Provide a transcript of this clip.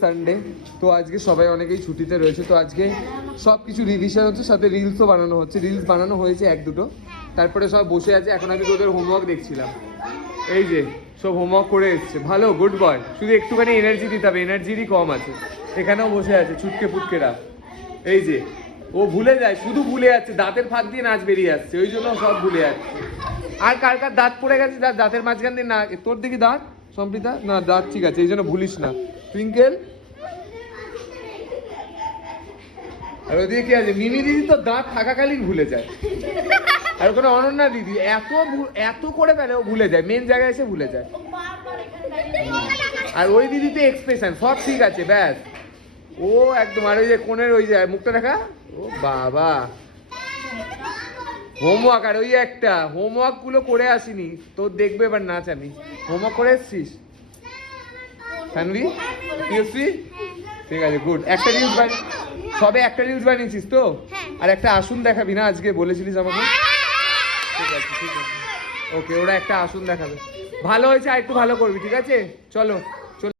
Sunday, তো আজকে সবাই অনেকেই ছুটিতে রয়েছে, তো আজকে সব কিছু রিভিশন হচ্ছে, সাথে রিলসও বানানো হচ্ছে। রিলস বানানো হয়েছে এক দুটো, তারপরে সব বসে আছে। এখন আমি তোদের হোমওয়ার্ক দেখছিলাম, এই যে সব হোমওয়ার্ক করে এসছে। ভালো, গুড বয়। শুধু একটুখানি এনার্জি দিতে হবে, এনার্জিরই কম আছে। এখানেও বসে আছে ছুটকে ফুটকেরা, এই যে ও ভুলে যায়, শুধু ভুলে যাচ্ছে, দাঁতের ফাঁক দিয়ে নাচ বেরিয়ে আসছে, ওই জন্য সব ভুলে যাচ্ছে। আর কার কার দাঁত পড়ে গেছে, দাঁতের মাঝখান দিয়ে না, তোর দেখি দাঁত সম্প্রীতা, না দাঁত ঠিক আছে, এই জন্য ভুলিস না। টুইঙ্কেল, আর ওদিকে কি আছে, মিমি দিদি তো দাঁত থাকাকালীন ভুলে যায়। আর ওখানে অনন্যা দিদি এত করে ফেলে, ও ভুলে যায়, মেন জায়গায় এসে ভুলে যায়। আর ওই দিদিতে এক্সপ্রেশন সব ঠিক আছে, ব্যাস ও একদম। আর ওই যে কোণের ওই যে মুখটা দেখা, ও বাবা হোমওয়ার্ক। আর ওই একটা হোমওয়ার্ক গুলো করে আসিনি, তোর দেখবে এবার নাচ। আমি হোমওয়ার্ক করে এসছিস সানভি, ইউসি, ঠিক আছে, গুড। একটা রিলস সবে একটা রিলস বানিয়েছিস তো, আর একটা আসুন দেখাবি না আজকে বলেছিলিস আমাকে? ঠিক আছে, ঠিক আছে, ওকে, ওরা একটা আসুন দেখাবে। ভালো হয়েছে, আর একটু ভালো করবি, ঠিক আছে, চলো।